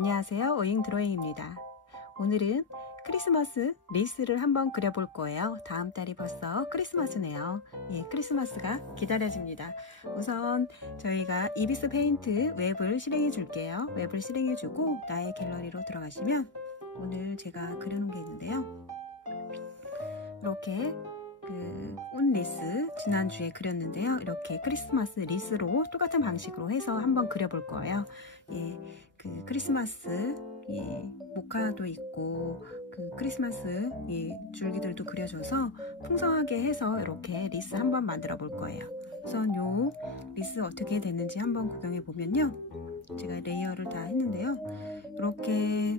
안녕하세요. 오잉 드로잉입니다. 오늘은 크리스마스 리스를 한번 그려볼 거예요. 다음 달이 벌써 크리스마스네요. 예, 크리스마스가 기다려집니다. 우선 저희가 이비스 페인트 웹을 실행해 줄게요. 웹을 실행해 주고 나의 갤러리로 들어가시면 오늘 제가 그려놓은 게 있는데요. 이렇게 꽃 리스 지난주에 그렸는데요. 이렇게 크리스마스 리스로 똑같은 방식으로 해서 한번 그려볼 거예요. 예, 크리스마스 모카도 있고 크리스마스 줄기들도 그려줘서 풍성하게 해서 이렇게 리스 한번 만들어 볼 거예요. 우선 요 리스 어떻게 됐는지 한번 구경해 보면요. 제가 레이어를 다 했는데요. 이렇게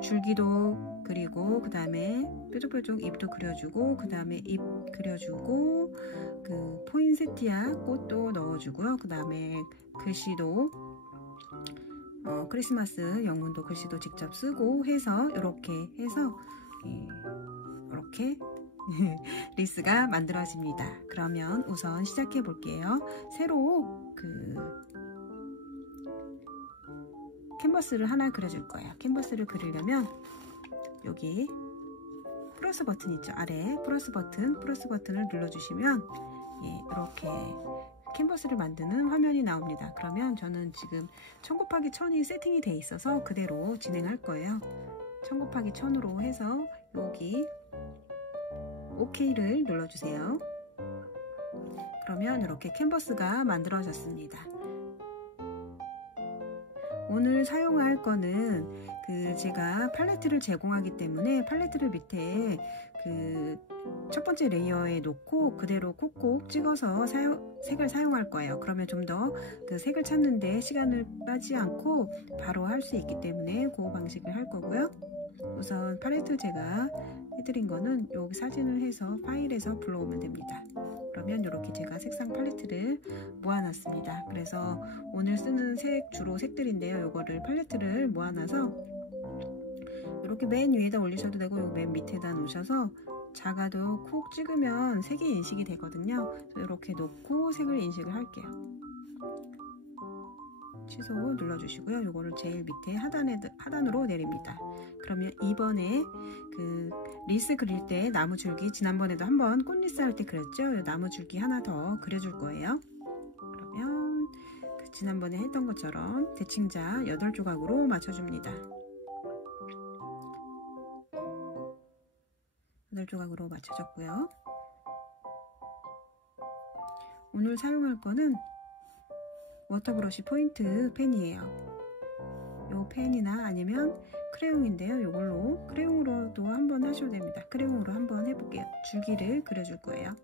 줄기도 그리고 그 다음에 뾰족뾰족 잎도 그려주고 그 다음에 잎 그려주고 포인세티아 꽃도 넣어주고요. 그 다음에 글씨도 크리스마스 영문도 글씨도 직접 쓰고 해서 이렇게 해서 이렇게 리스가 만들어집니다. 그러면 우선 시작해 볼게요. 새로 캔버스를 하나 그려줄 거예요. 캔버스를 그리려면 여기 플러스 버튼 있죠? 아래 플러스 버튼을 눌러주시면 이렇게 캔버스를 만드는 화면이 나옵니다. 그러면 저는 지금 1000 곱하기 1000이 세팅이 돼 있어서 그대로 진행할 거예요. 1000 곱하기 1000으로 해서 여기 OK를 눌러주세요. 그러면 이렇게 캔버스가 만들어졌습니다. 오늘 사용할 거는 제가 팔레트를 제공하기 때문에 팔레트를 밑에 첫 번째 레이어에 놓고 그대로 콕콕 찍어서 색을 사용할 거예요. 그러면 좀 더 색을 찾는데 시간을 빠지 않고 바로 할 수 있기 때문에 그 방식을 할 거고요. 우선 팔레트 제가 해드린 거는 여기 사진을 해서 파일에서 불러오면 됩니다. 그러면 이렇게 제가 색상 팔레트를 모아놨습니다. 그래서 오늘 쓰는 주로 색들인데요. 이거를 팔레트를 모아놔서 이렇게 맨 위에다 올리셔도 되고 맨 밑에다 놓으셔서 작아도 콕 찍으면 색이 인식이 되거든요. 그래서 이렇게 놓고 색을 인식을 할게요. 취소 눌러주시고요. 이거를 제일 밑에 하단으로 내립니다. 그러면 이번에 리스 그릴 때 나무 줄기 지난번에도 한번 꽃리스 할 때 그렸죠? 나무 줄기 하나 더 그려줄 거예요. 그러면 지난번에 했던 것처럼 대칭자 8조각으로 맞춰줍니다. 8조각으로 맞춰졌고요. 오늘 사용할 거는 워터브러쉬 포인트 펜이에요. 요 펜이나 아니면 크레용인데요. 요걸로 크레용으로도 한번 하셔도 됩니다. 크레용으로 한번 해볼게요. 줄기를 그려줄 거예요.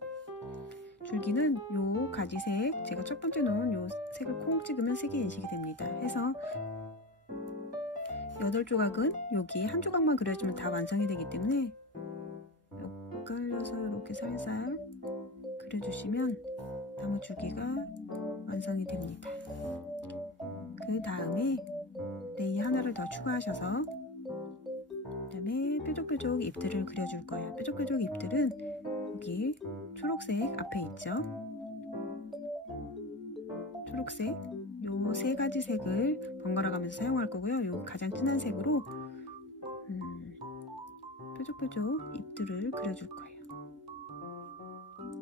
줄기는 요 가지색, 제가 첫 번째 놓은 요 색을 콩 찍으면 색이 인식이 됩니다. 해서 8조각은 여기 한 조각만 그려주면 다 완성이 되기 때문에 엇갈려서 이렇게 살살 그려주시면 나무 줄기가 완성이 됩니다. 그 다음에 레이어 하나를 더 추가하셔서 그 다음에 뾰족뾰족 잎들을 그려줄 거예요. 뾰족뾰족 잎들은 여기 초록색 앞에 있죠. 초록색 요 3가지 색을 번갈아 가면서 사용할 거고요. 요 가장 진한 색으로 뾰족뾰족 잎들을 그려줄 거예요.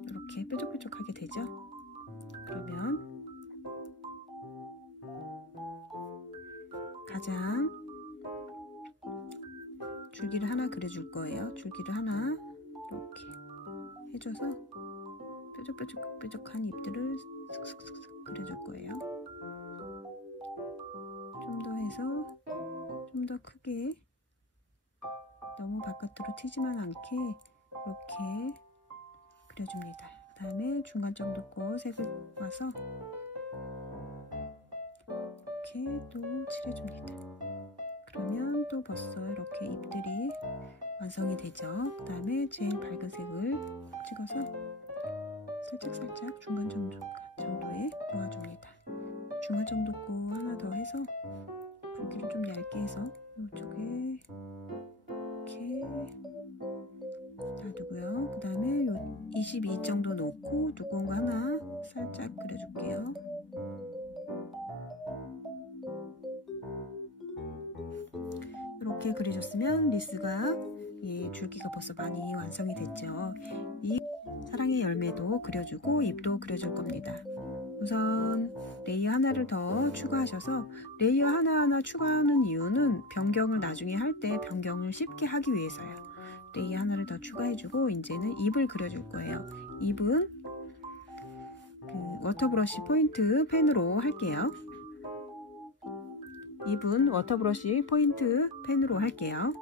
이렇게 뾰족뾰족하게 되죠. 그러면 가장 줄기를 하나 그려줄 거예요. 줄기를 하나 이렇게 해줘서 뾰족한 잎들을 슥슥슥슥 그려줄 거예요. 좀 더 해서 좀 더 크게 너무 바깥으로 튀지만 않게 이렇게 그려줍니다. 그 다음에 중간 정도 거 색을 와서 이렇게 또 칠해줍니다. 그러면 또 벌써 이렇게 잎들이 완성이 되죠. 그 다음에 제일 밝은 색을 찍어서 살짝 중간 정도에 놓아줍니다. 중간 정도 거 하나 더 해서 굵기를 좀 얇게 해서 이쪽에 이렇게 놔두고요. 그 다음에 22 정도 놓고 두꺼운 거 하나 살짝 그려줄게요. 이렇게 그려줬으면 리스가 줄기가 벌써 많이 완성이 됐죠. 이 사랑의 열매도 그려주고 잎도 그려줄 겁니다. 우선 레이어 하나를 더 추가하셔서, 레이어 하나하나 추가하는 이유는 변경을 나중에 할 때 변경을 쉽게 하기 위해서요. 레이어 하나를 더 추가해주고 이제는 잎을 그려줄 거예요. 잎은 워터브러쉬 포인트 펜으로 할게요. 잎은 워터브러쉬 포인트 펜으로 할게요.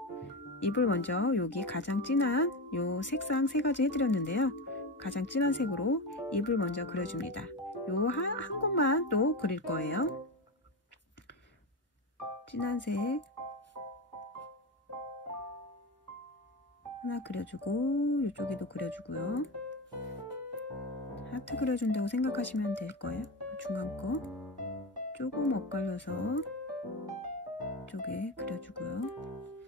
잎을 먼저 여기 가장 진한 요 색상 세 가지 해드렸는데요. 가장 진한 색으로 잎을 먼저 그려줍니다. 요 한 곳만 또 그릴 거예요. 진한 색 하나 그려주고, 이쪽에도 그려주고요. 하트 그려준다고 생각하시면 될 거예요. 중간 거 조금 엇갈려서 이쪽에 그려주고요.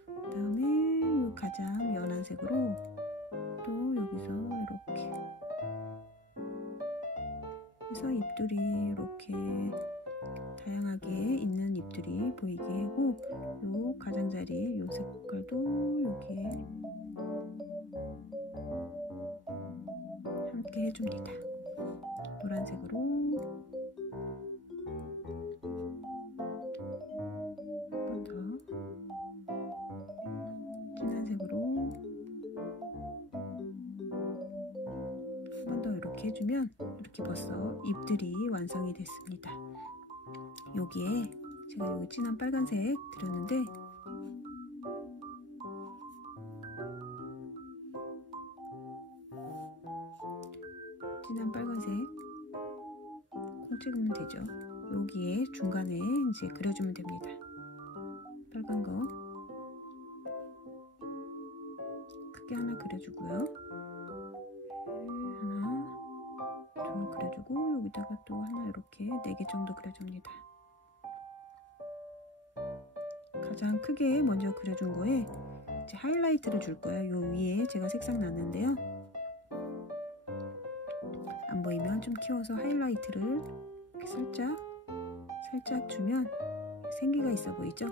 그 다음에 가장 연한 색으로 또 여기서 이렇게 해서 잎들이 이렇게 다양하게 있는 잎들이 보이게 하고, 요 가장자리 요 색깔도 여기에 함께 해줍니다. 노란색으로 한 번 더, 진한 색으로 한 번 더 이렇게 해주면 이렇게 벌써 잎들이 완성이 됐습니다. 여기에 제가 여기 진한 빨간색 드렸는데, 진한 빨간색 콩 찍으면 되죠. 여기에 중간에 이제 그려주면 됩니다. 빨간 거 크게 하나 그려주고요. 하나 둘 그려주고, 여기다가 또 하나 이렇게 4개 정도 그려줍니다. 가장 크게 먼저 그려준 거에 이제 하이라이트를 줄 거예요. 요 위에 제가 색상 놨는데요. 안 보이면 좀 키워서 하이라이트를 이렇게 살짝 주면 생기가 있어 보이죠?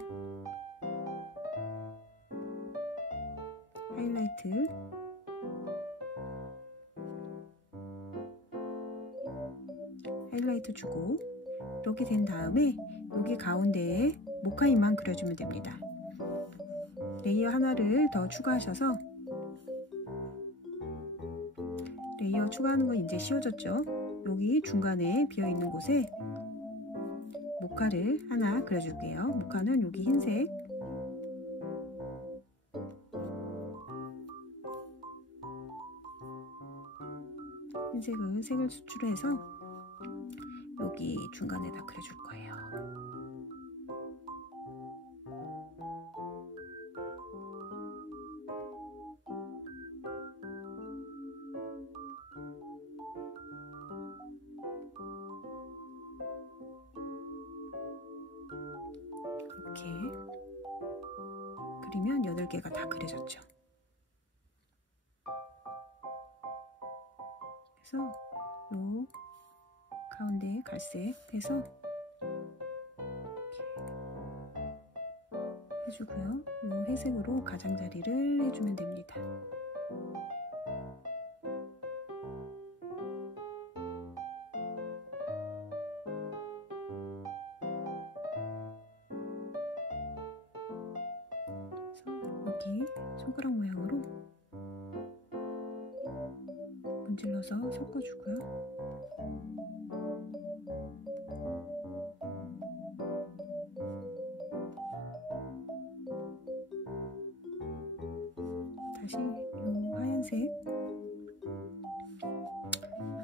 하이라이트 주고, 이렇게 된 다음에 여기 가운데에 모카잎만 그려주면 됩니다. 레이어 하나를 더 추가하셔서, 레이어 추가하는 건 이제 쉬워졌죠? 여기 중간에 비어있는 곳에 모카를 하나 그려줄게요. 모카는 여기 흰색, 색을 수출해서 여기 중간에다 그려줄 거예요. 이렇게 그리면 8개가 다 그려졌죠. 그래서 요 가운데 갈색 해서 이렇게 해주고요. 요 회색으로 가장자리를 해주면 됩니다. 그래서 여기 손가락 모양으로 문질러서 섞어주고요. 다시 이 하얀색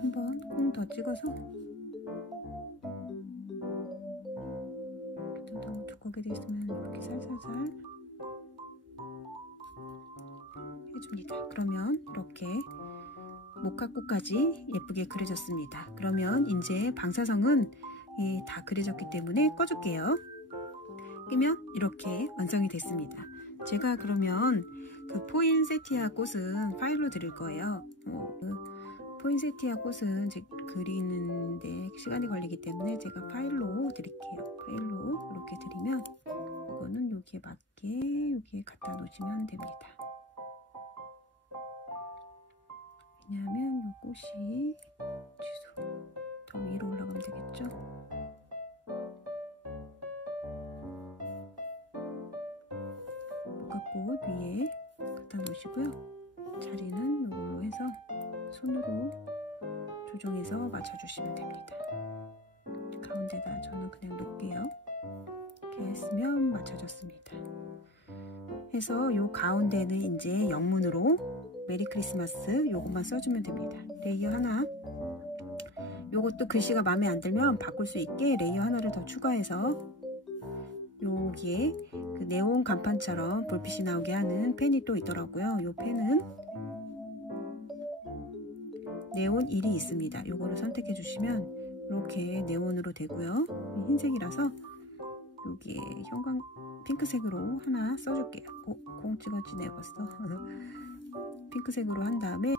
한번 콩 더 찍어서, 좀 더 두껍게 되어 있으면 이렇게 살살살 해줍니다. 그러면 이렇게 목화꽃까지 예쁘게 그려졌습니다. 그러면 이제 방사성은 다 그려졌기 때문에 꺼줄게요. 끄면 이렇게 완성이 됐습니다. 제가 그러면 그 포인세티아 꽃은 파일로 드릴 거예요. 포인세티아 꽃은 그리는데 시간이 걸리기 때문에 제가 파일로 드릴게요. 파일로 이렇게 드리면 이거는 여기에 맞게 여기에 갖다 놓으시면 됩니다. 왜냐하면 이 꽃이 더 위로 올라가면 되겠죠. 목화꽃 위에 갖다 놓으시고요. 자리는 이걸로 해서 손으로 조정해서 맞춰주시면 됩니다. 가운데다 저는 그냥 놓을게요. 이렇게 했으면 맞춰졌습니다. 해서 요 가운데는 이제 영문으로 메리 크리스마스 요것만 써주면 됩니다. 레이어 하나, 요것도 글씨가 마음에 안 들면 바꿀 수 있게 레이어 하나를 더 추가해서 여기에 그 네온 간판처럼 불빛이 나오게 하는 펜이 또 있더라고요. 요 펜은 네온 1이 있습니다. 요거를 선택해 주시면 이렇게 네온으로 되고요. 흰색이라서 여기에 형광 핑크색으로 하나 써줄게요. 공 찍어지네 벌써. 핑크색으로 한 다음에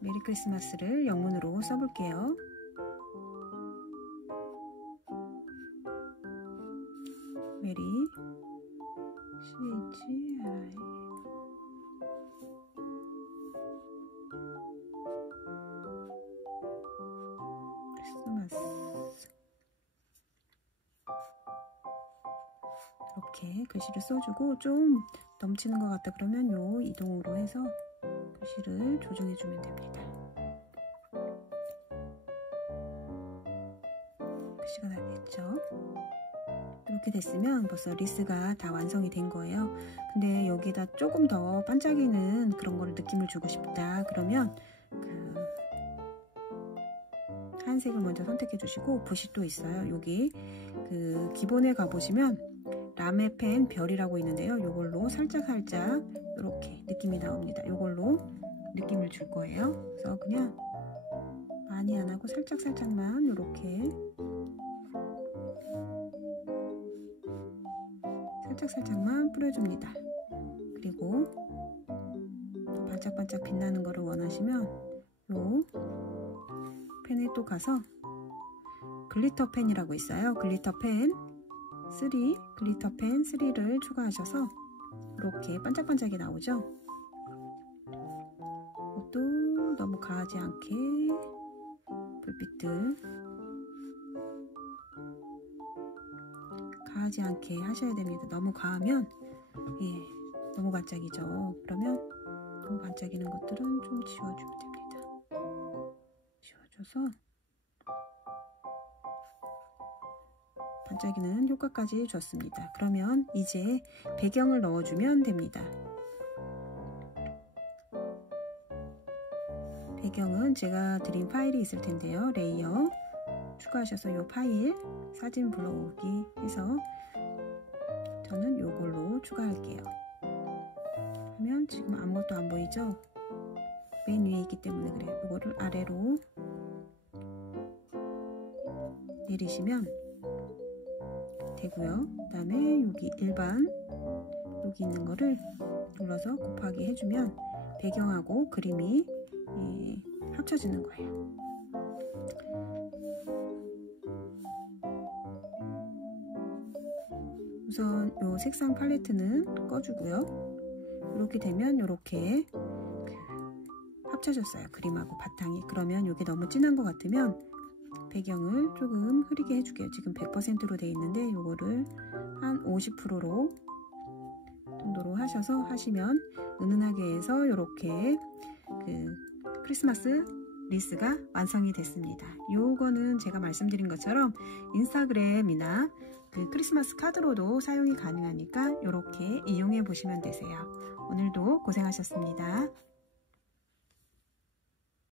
메리 크리스마스를 영문으로 써볼게요. 메리 CHRI 크리스마스 이렇게 글씨를 써주고 좀 넘치는 것 같다 그러면 요 이동으로 해서 글씨를 조정해 주면 됩니다. 글씨가 다 됐죠? 이렇게 됐으면 벌써 리스가 다 완성이 된 거예요. 근데 여기다 조금 더 반짝이는 그런 거를 느낌을 주고 싶다 그러면 그 하얀색을 먼저 선택해 주시고 붓이 또 있어요. 여기 그 기본에 가보시면 라메펜 별이라고 있는데요. 이걸로 살짝 이렇게 느낌이 나옵니다. 이걸로 느낌을 줄 거예요. 그래서 그냥 많이 안 하고 살짝만 이렇게 살짝만 뿌려줍니다. 그리고 반짝반짝 빛나는 거를 원하시면 요 펜에 또 가서 글리터 펜이라고 있어요. 글리터 펜 3, 글리터 펜 3를 추가하셔서 이렇게 반짝반짝이 나오죠. 이것도 너무 가하지 않게 불빛들 가하지 않게 하셔야 됩니다. 너무 가하면 너무 반짝이죠. 그러면 너무 반짝이는 것들은 좀 지워주면 됩니다. 지워줘서 반짝이는 효과까지 줬습니다. 그러면 이제 배경을 넣어주면 됩니다. 배경은 제가 드린 파일이 있을 텐데요. 레이어 추가하셔서 이 파일 사진 불러오기 해서 저는 이걸로 추가할게요. 그러면 지금 아무것도 안 보이죠? 맨 위에 있기 때문에 그래요. 이거를 아래로 내리시면 되고요. 그 다음에 여기 일반 여기 있는 거를 눌러서 곱하기 해주면 배경하고 그림이 합쳐지는 거예요. 우선 이 색상 팔레트는 꺼주고요. 이렇게 되면 이렇게 합쳐졌어요. 그림하고 바탕이. 그러면 이게 너무 진한 것 같으면 배경을 조금 흐리게 해줄게요. 지금 100%로 되어 있는데 이거를 한 50%로 정도로 하시면 은은하게 해서 이렇게 그 크리스마스 리스가 완성이 됐습니다. 요거는 제가 말씀드린 것처럼 인스타그램이나 그 크리스마스 카드로도 사용이 가능하니까 이렇게 이용해 보시면 되세요. 오늘도 고생하셨습니다.